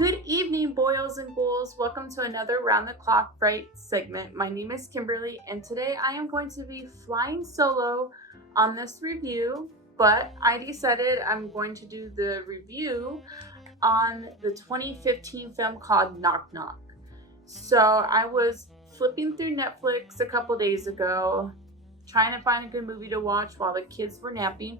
Good evening, boils and ghouls. Welcome to another Round the Clock Fright segment. My name is Kimberly, and today I am going to be flying solo on this review, but I decided I'm going to do the review on the 2015 film called Knock Knock. So I was flipping through Netflix a couple days ago, trying to find a good movie to watch while the kids were napping.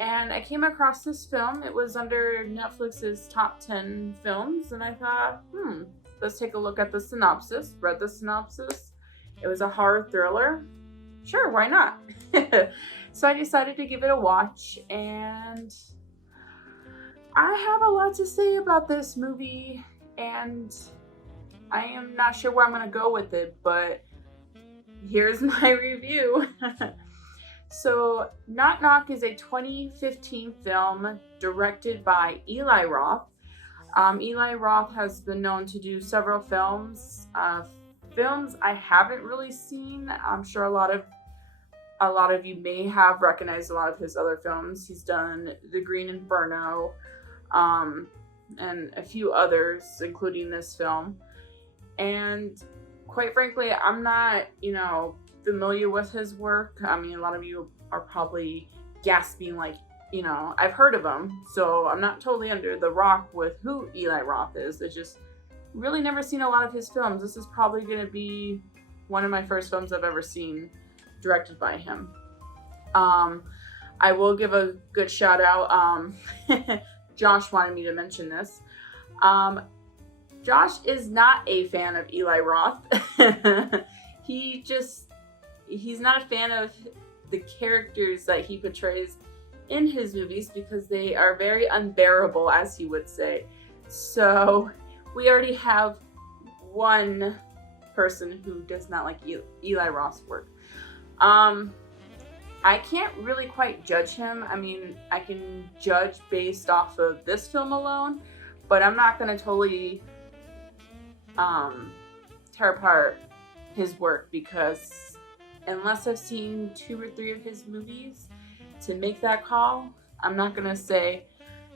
And I came across this film. It was under Netflix's top 10 films. And I thought, let's take a look at the synopsis. Read the synopsis. It was a horror thriller. Sure, why not? So I decided to give it a watch. And I have a lot to say about this movie. And I am not sure where I'm going to go with it. But here's my review. So, Knock Knock is a 2015 film directed by Eli Roth. Eli Roth has been known to do several films. Films I haven't really seen. I'm sure a lot of you may have recognized a lot of his other films. He's done The Green Inferno, and a few others, including this film. And quite frankly, I'm not, familiar with his work. I mean, a lot of you are probably gasping like, I've heard of him. So I'm not totally under the rock with who Eli Roth is. It's just really never seen a lot of his films. This is probably going to be one of my first films I've ever seen directed by him. I will give a good shout out. Josh wanted me to mention this. Josh is not a fan of Eli Roth. He's not a fan of the characters that he portrays in his movies because they are very unbearable, as he would say. So we already have one person who does not like Eli Roth's work. I can't really quite judge him. I mean, I can judge based off of this film alone, but I'm not going to totally tear apart his work because unless I've seen 2 or 3 of his movies to make that call, I'm not going to say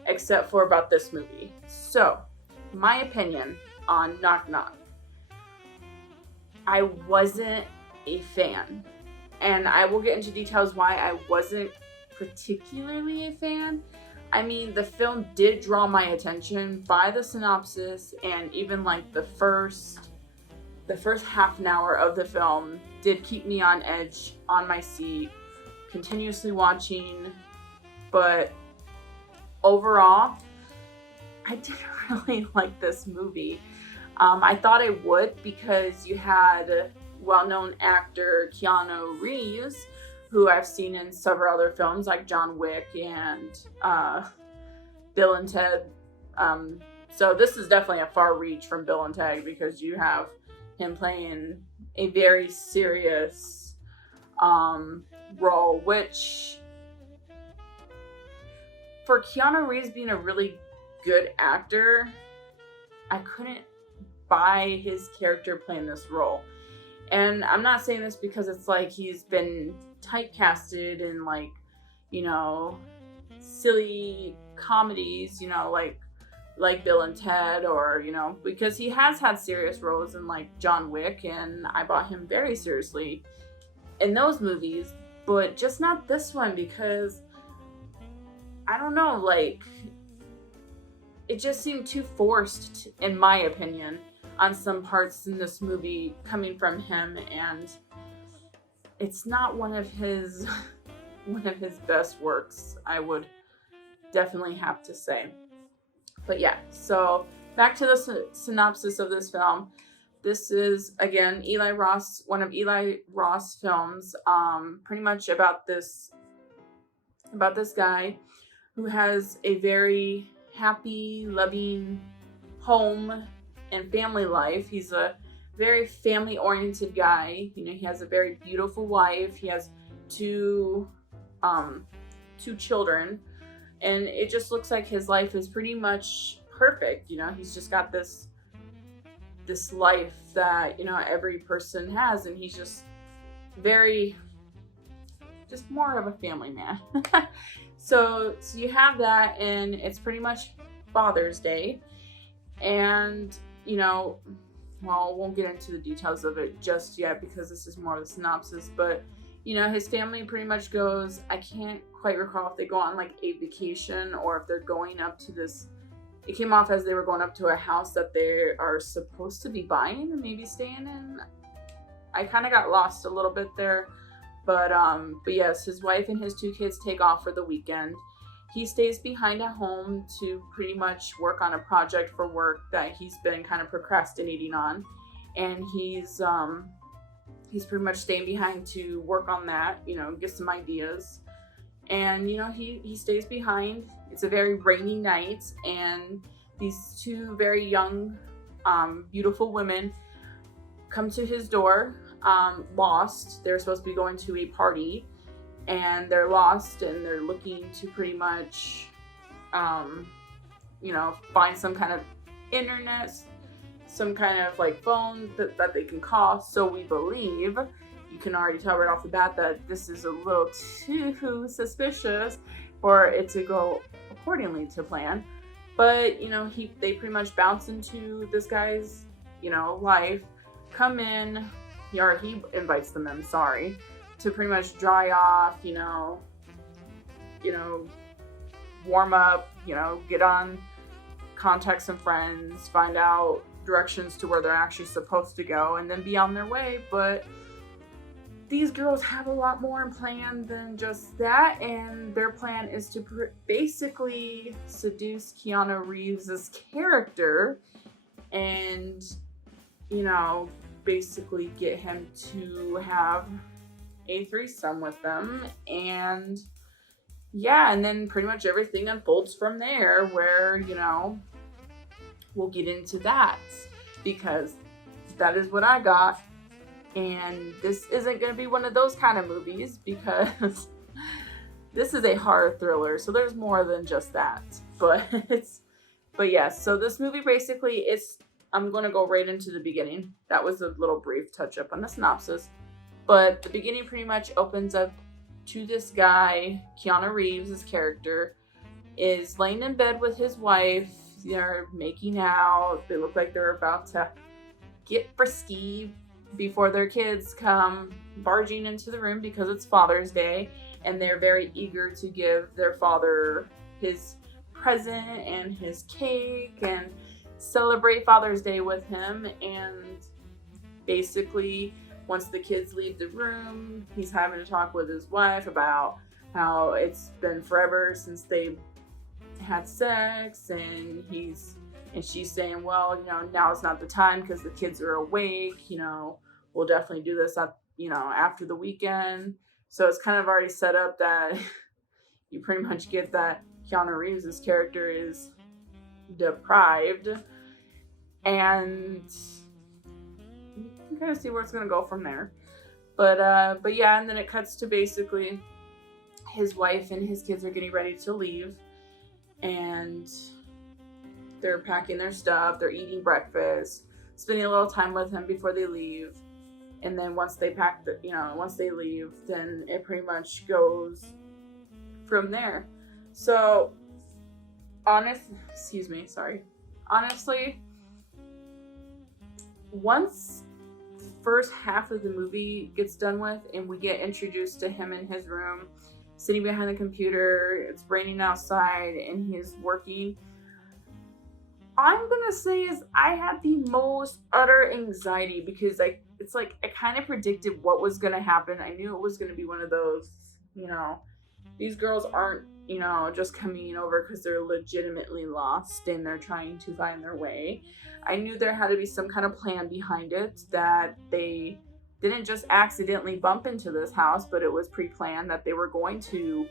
except for about this movie. So, my opinion on Knock Knock. I wasn't a fan. And I will get into details why I wasn't particularly a fan. I mean, the film did draw my attention by the synopsis, and even like the first half an hour of the film did keep me on edge, on my seat, continuously watching. But overall, I didn't really like this movie. I thought I would because you had well-known actor Keanu Reeves, who I've seen in several other films like John Wick and Bill and Ted. So this is definitely a far reach from Bill and Ted because you have him playing a very serious role, which for Keanu Reeves being a really good actor, I couldn't buy his character playing this role. And I'm not saying this because it's like he's been typecasted in silly comedies, like Bill and Ted, or, because he has had serious roles in like John Wick, and I bought him very seriously in those movies, but just not this one because I don't know, it just seemed too forced in my opinion on some parts in this movie coming from him, and it's not one of his best works, I would definitely have to say. But yeah, so back to the synopsis of this film. This is, again, one of Eli Roth's films, pretty much about this guy who has a very happy, loving home and family life. He's a very family-oriented guy. He has a very beautiful wife. He has two children, and it just looks like his life is pretty much perfect. He's just got this life that every person has, and he's just more of a family man. So you have that, and it's pretty much Father's Day. And, you know, well, I won't get into the details of it just yet because this is more of a synopsis, but, you know, his family pretty much goes, I can't quite recall if they go on like a vacation or if they're going up to this. It came off as they were going up to a house that they are supposed to be buying and maybe staying in. I kind of got lost a little bit there, but yes, his wife and his two kids take off for the weekend. He stays behind at home to pretty much work on a project for work that he's been kind of procrastinating on, and he's pretty much staying behind to work on that, you know, get some ideas. And you know, he stays behind. It's a very rainy night, and these two very young, beautiful women come to his door, lost. They're supposed to be going to a party, and they're lost, and they're looking to pretty much, you know, find some kind of internet, some kind of like phone that they can call. So we believe, you can already tell right off the bat that this is a little too suspicious for it to go accordingly to plan. But you know, they pretty much bounce into this guy's, you know, life, come in, or he invites them in, sorry, to pretty much dry off, you know, warm up, you know, get on, contact some friends, find out directions to where they're actually supposed to go, and then be on their way. But these girls have a lot more in plan than just that, and their plan is to basically seduce Keanu Reeves' character and, you know, basically get him to have a threesome with them. And yeah, and then pretty much everything unfolds from there, where, you know, we'll get into that because that is what I got. And this isn't going to be one of those kind of movies because this is a horror thriller, so there's more than just that. But yes, so this movie basically, I'm going to go right into the beginning. That was a little brief touch up on the synopsis. But the beginning pretty much opens up to this guy, Keanu Reeves' character, is laying in bed with his wife. They're making out. They look like they're about to get frisky before their kids come barging into the room because it's Father's Day, and they're very eager to give their father his present and his cake and celebrate Father's Day with him. And basically, once the kids leave the room, he's having to talk with his wife about how it's been forever since they had sex, and she's saying, well, you know, now is not the time because the kids are awake, you know, we'll definitely do this up, you know, after the weekend. So it's kind of already set up that you pretty much get that Keanu Reeves' character is deprived, and you can kind of see where it's going to go from there. But yeah, and then it cuts to basically his wife and his kids are getting ready to leave, and they're packing their stuff, they're eating breakfast, spending a little time with him before they leave. And then once they once they leave, then it pretty much goes from there. So, honestly, once the first half of the movie gets done with and we get introduced to him in his room, sitting behind the computer, it's raining outside, and he's working, I'm gonna say is I had the most utter anxiety because it's like I kind of predicted what was gonna happen. I knew it was gonna be one of those, you know, these girls aren't, you know, just coming over because they're legitimately lost and they're trying to find their way. I knew there had to be some kind of plan behind it, that they didn't just accidentally bump into this house, but it was pre-planned that they were going to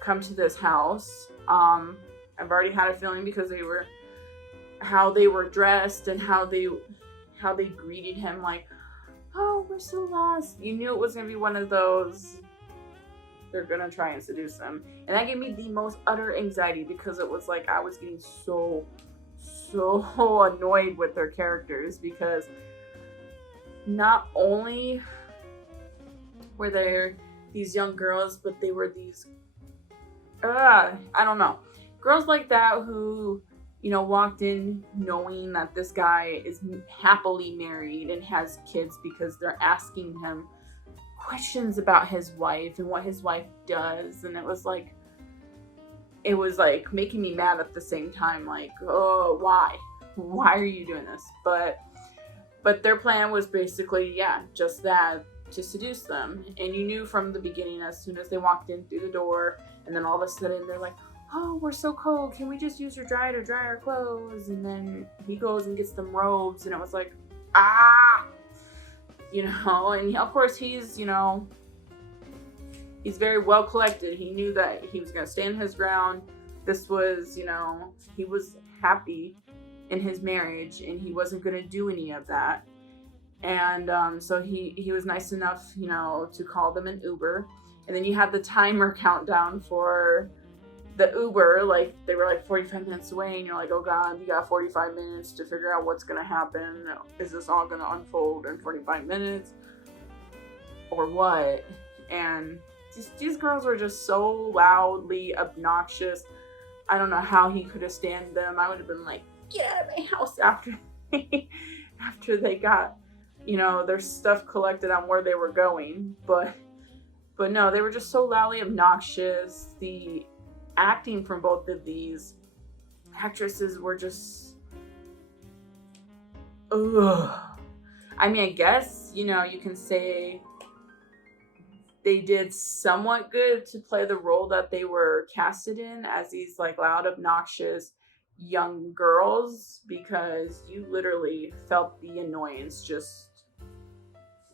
come to this house. I've already had a feeling because how they were dressed and how they greeted him, like, oh, we're so lost. You knew it was going to be one of those, they're going to try and seduce him. And that gave me the most utter anxiety because it was like I was getting so annoyed with their characters, because not only were there these young girls, but they were these, I don't know, girls like that who, walked in knowing that this guy is happily married and has kids because they're asking him questions about his wife and what his wife does. And it was like making me mad at the same time. Like, oh, why are you doing this? But their plan was basically, just that, to seduce them. And you knew from the beginning, as soon as they walked in through the door, and then all of a sudden they're like, oh, we're so cold, can we just use your dryer to dry our clothes? And then he goes and gets them robes, and it was like, and of course he's very well collected. He knew that he was going to stand his ground. This was, he was happy in his marriage, and he wasn't going to do any of that. And so he was nice enough, to call them an Uber. And then you had the timer countdown for the Uber. Like, they were like 45 minutes away, and you're like, oh God, you got 45 minutes to figure out what's going to happen. Is this all going to unfold in 45 minutes? Or what? And these girls were just so loudly obnoxious. I don't know how he could have stand them. I would have been like, get out of my house after they got, their stuff collected on where they were going. But no, they were just so loudly obnoxious. The acting from both of these actresses were just, ugh. I mean, I guess, you can say they did somewhat good to play the role that they were casted in, as these like loud, obnoxious young girls, because you literally felt the annoyance just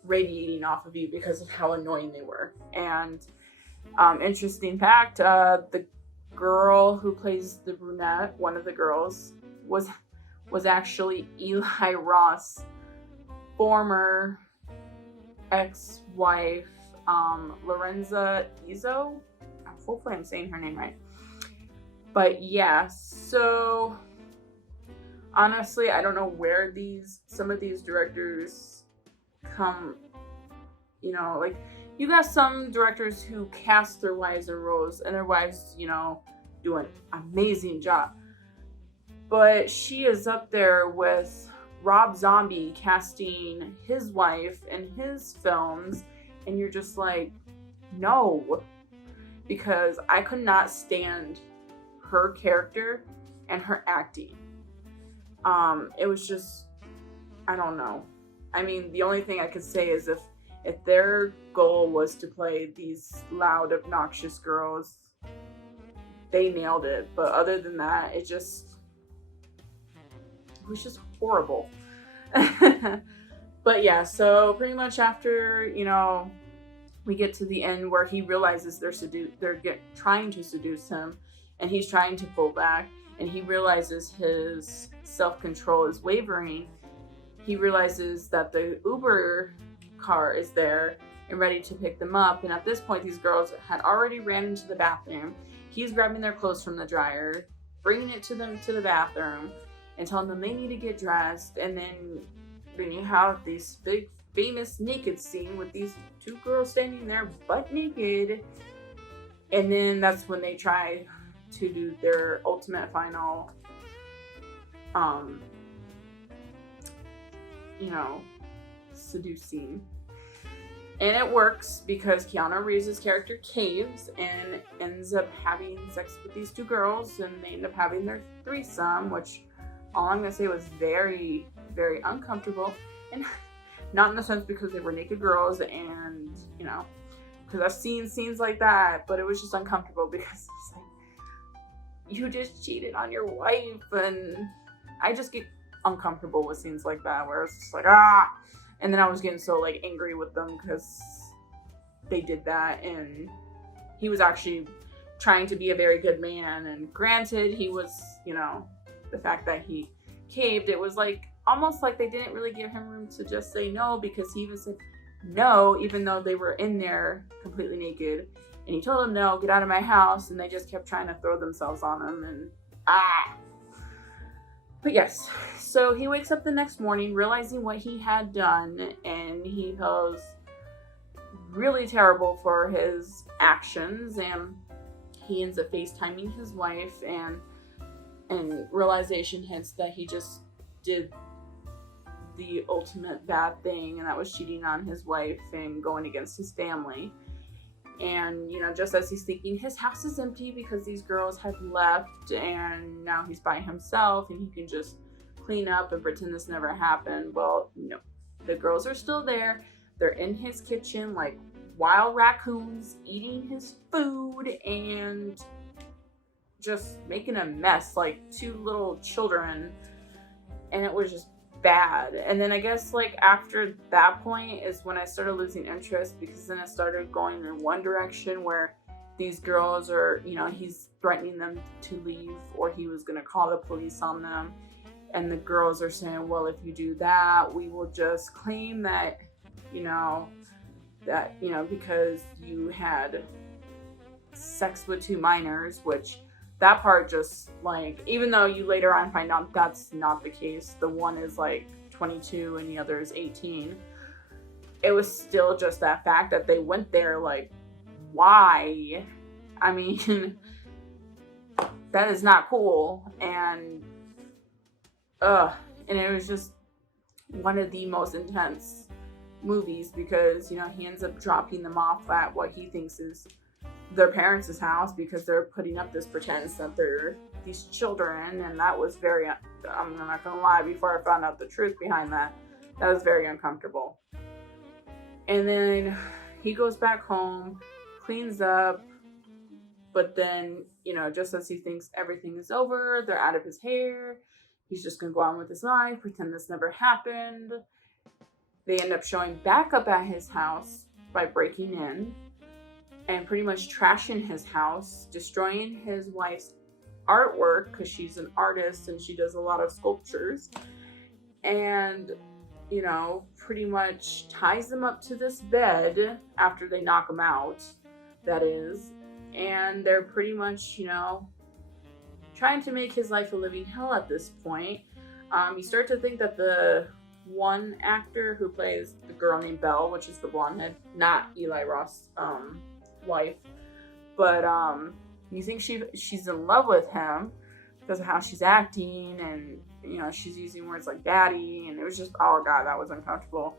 radiating off of you because of how annoying they were. And interesting fact, the girl who plays the brunette, one of the girls, was actually Eli Roth's former ex-wife, Lorenza Izzo. Hopefully I'm saying her name right. But yeah, so honestly, I don't know where some of these directors come, like, you got some directors who cast their wives in roles, and their wives, do an amazing job. But she is up there with Rob Zombie casting his wife in his films, and you're just like, no, because I could not stand her character and her acting. It was just, I don't know. I mean, the only thing I could say is if their goal was to play these loud, obnoxious girls, they nailed it. But other than that, it was just horrible. But yeah, so pretty much after, we get to the end where he realizes they're trying to seduce him, and he's trying to pull back, and he realizes his self-control is wavering. He realizes that the Uber car is there and ready to pick them up. And at this point, these girls had already ran into the bathroom. He's grabbing their clothes from the dryer, bringing it to them to the bathroom, and telling them they need to get dressed. And then you have this big, famous naked scene with these two girls standing there butt naked. And then that's when they try to do their ultimate final, seducing. And it works because Keanu Reeves' character caves and ends up having sex with these two girls, and they end up having their threesome, which all I'm going to say was very, very uncomfortable. And not in the sense because they were naked girls and, because I've seen scenes like that, but it was just uncomfortable because it's like, you just cheated on your wife, and I just get uncomfortable with scenes like that where it's just like, and then I was getting so like angry with them because they did that, and he was actually trying to be a very good man, and granted he was, the fact that he caved, it was like almost like they didn't really give him room to just say no, because he even said no even though they were in there completely naked, and he told them no, get out of my house, and they just kept trying to throw themselves on him, and But yes, so he wakes up the next morning realizing what he had done, and he feels really terrible for his actions, and he ends up FaceTiming his wife, and and realization hits that he just did the ultimate bad thing, and that was cheating on his wife and going against his family. And, you know, just as he's thinking his house is empty because these girls had left and now he's by himself and he can just clean up and pretend this never happened. Well, no, the girls are still there. They're in his kitchen like wild raccoons, eating his food and just making a mess like two little children. And it was just bad. And then I guess like after that point is when I started losing interest, because then it started going in one direction where these girls are, you know, he's threatening them to leave or he was going to call the police on them. And the girls are saying, well, if you do that, we will just claim that, you know, because you had sex with two minors, which that part just like, even though you later on find out that's not the case, the one is like 22 and the other is 18, it was still just that fact that they went there like, why? I mean, that is not cool. And it was just one of the most intense movies because, you know, he ends up dropping them off at what he thinks is their parents' house because they're putting up this pretense that they're these children, and that was very, I'm not gonna lie, before I found out the truth behind that was very uncomfortable. And then he goes back home, cleans up, but then, you know, just as he thinks everything is over, they're out of his hair, he's just gonna go on with his life, pretend this never happened. They end up showing back up at his house by breaking in and pretty much trashing his house, destroying his wife's artwork because she's an artist and she does a lot of sculptures, and, you know, pretty much ties them up to this bed after they knock him out, that is, and they're pretty much, you know, trying to make his life a living hell at this point. You start to think that the one actor who plays the girl named Belle, which is the blonde head, not Eli Roth's wife, but you think she's in love with him because of how she's acting, and, you know, she's using words like daddy, and it was just, oh god, that was uncomfortable.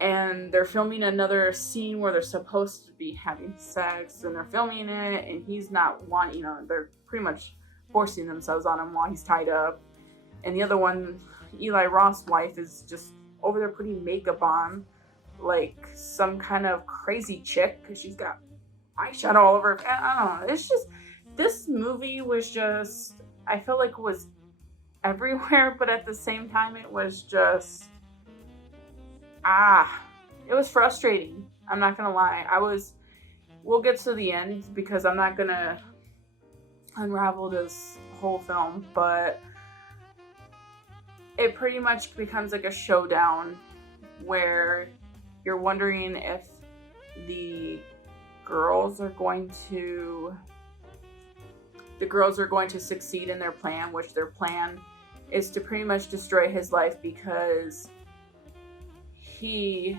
And they're filming another scene where they're supposed to be having sex, and they're filming it, and he's not wanting, you know, they're pretty much forcing themselves on him while he's tied up. And the other one, Eli Roth's wife, is just over there putting makeup on like some kind of crazy chick because she's got eyeshadow all over her. I don't know. It's just, this movie was just, I felt like it was everywhere, but at the same time it was just, it was frustrating. I'm not gonna lie. We'll get to the end because I'm not gonna unravel this whole film, but it pretty much becomes like a showdown where you're wondering if the girls are going to succeed in their plan, which their plan is to pretty much destroy his life because he,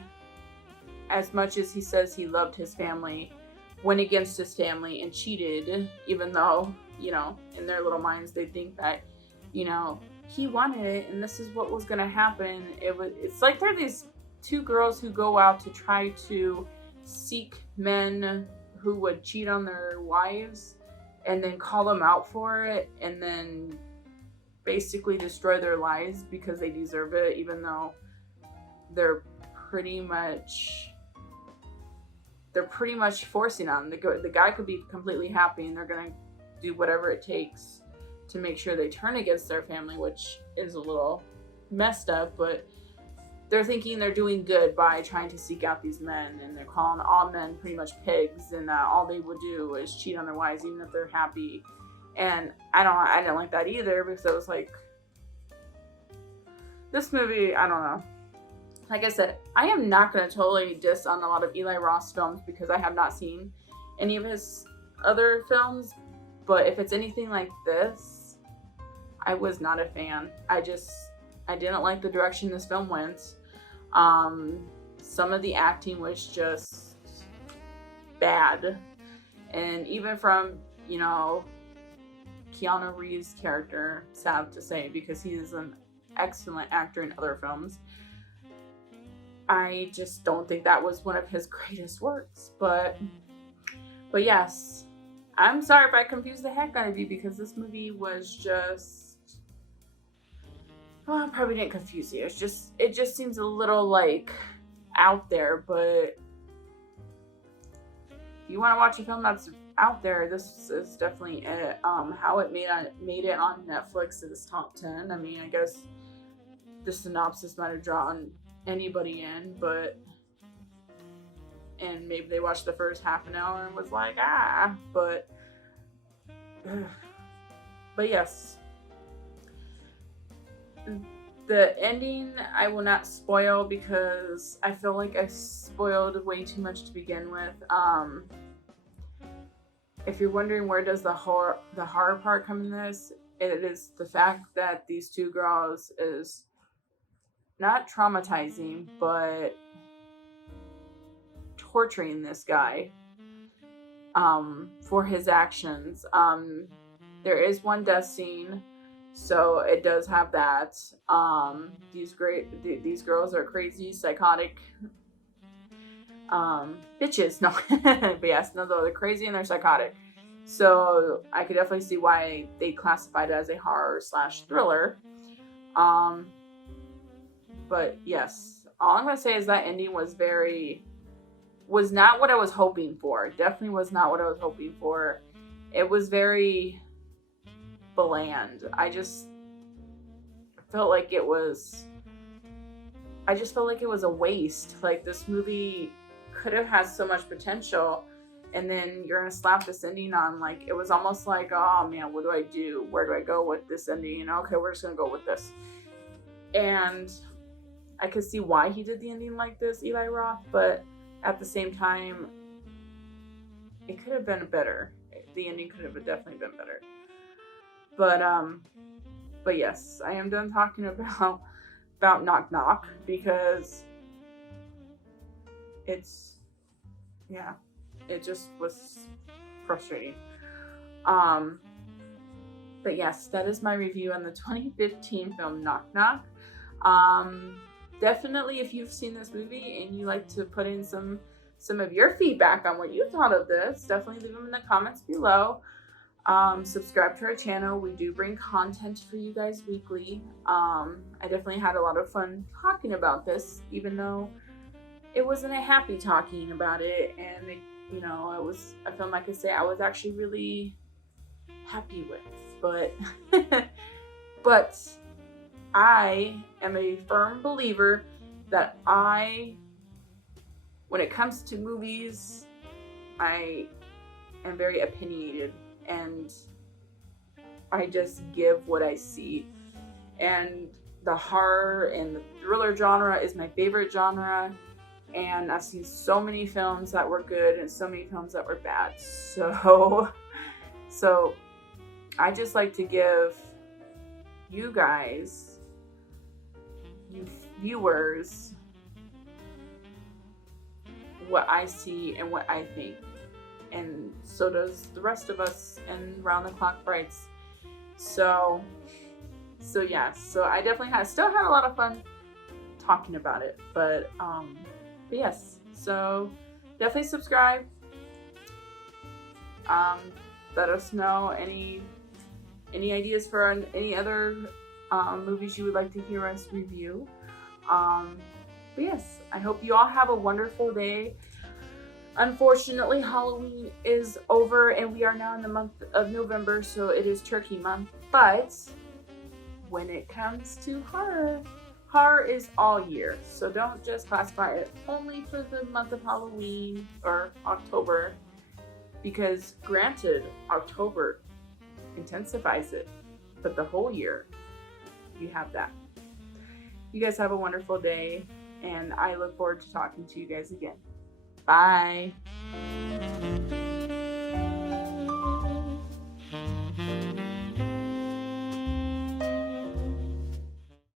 as much as he says he loved his family, went against his family and cheated, even though, you know, in their little minds they think that, you know, he wanted it and this is what was going to happen. It's like they're these two girls who go out to try to seek men who would cheat on their wives and then call them out for it and then basically destroy their lives because they deserve it, even though they're pretty much forcing on them. The guy could be completely happy and they're going to do whatever it takes to make sure they turn against their family, which is a little messed up, but they're thinking they're doing good by trying to seek out these men, and they're calling all men pretty much pigs, and all they would do is cheat on their wives even if they're happy. And I didn't like that either, because it was like, this movie, I don't know. Like I said, I am not going to totally diss on a lot of Eli Roth's films because I have not seen any of his other films, but if it's anything like this, I was not a fan. I didn't like the direction this film went. Some of the acting was just bad. And even from, you know, Keanu Reeves' character, sad to say, because he is an excellent actor in other films. I just don't think that was one of his greatest works. But yes, I'm sorry if I confused the heck out of you, because this movie was just, well, I probably didn't confuse you. It just seems a little like out there, but if you want to watch a film that's out there, this is definitely it. How it made it on Netflix is top 10. I mean, I guess the synopsis might have drawn anybody in, and maybe they watched the first half an hour and was like, but yes. The ending I will not spoil, because I feel like I spoiled way too much to begin with. If you're wondering where does the horror part come in this, it is the fact that these two girls is not traumatizing, but torturing this guy for his actions. There is one death scene, so it does have that. These girls are crazy, psychotic bitches. No, but yes, no, they're crazy and they're psychotic. So I could definitely see why they classified it as a horror / thriller. But yes, all I'm gonna say is that ending was not what I was hoping for. Definitely was not what I was hoping for. It was very bland. I just felt like it was a waste. Like, this movie could have had so much potential, and then you're gonna slap this ending on. Like, it was almost like, oh man, what do I do? Where do I go with this ending? Okay, we're just gonna go with this. And I could see why he did the ending like this, Eli Roth, but at the same time, it could have been better. The ending could have definitely been better. But yes, I am done talking about Knock Knock, because it just was frustrating. But yes, that is my review on the 2015 film Knock Knock. Definitely, if you've seen this movie and you like to put in some of your feedback on what you thought of this, definitely leave them in the comments below. Subscribe to our channel. We do bring content for you guys weekly. I definitely had a lot of fun talking about this, even though it wasn't a happy talking about it, and a film I could say I was actually really happy with, but I am a firm believer that when it comes to movies, I am very opinionated, and I just give what I see. And the horror and the thriller genre is my favorite genre, and I've seen so many films that were good and so many films that were bad. So I just like to give you guys, you viewers, what I see and what I think. And so does the rest of us in Round the Clock Frights. So I definitely still had a lot of fun talking about it. But yes, so definitely subscribe. Let us know any ideas for any other movies you would like to hear us review. But yes, I hope you all have a wonderful day. Unfortunately, Halloween is over, and we are now in the month of November, so it is Turkey Month. But when it comes to horror is all year. So don't just classify it only for the month of Halloween or October, because granted, October intensifies it, but the whole year you have that. You guys have a wonderful day, and I look forward to talking to you guys again. Bye.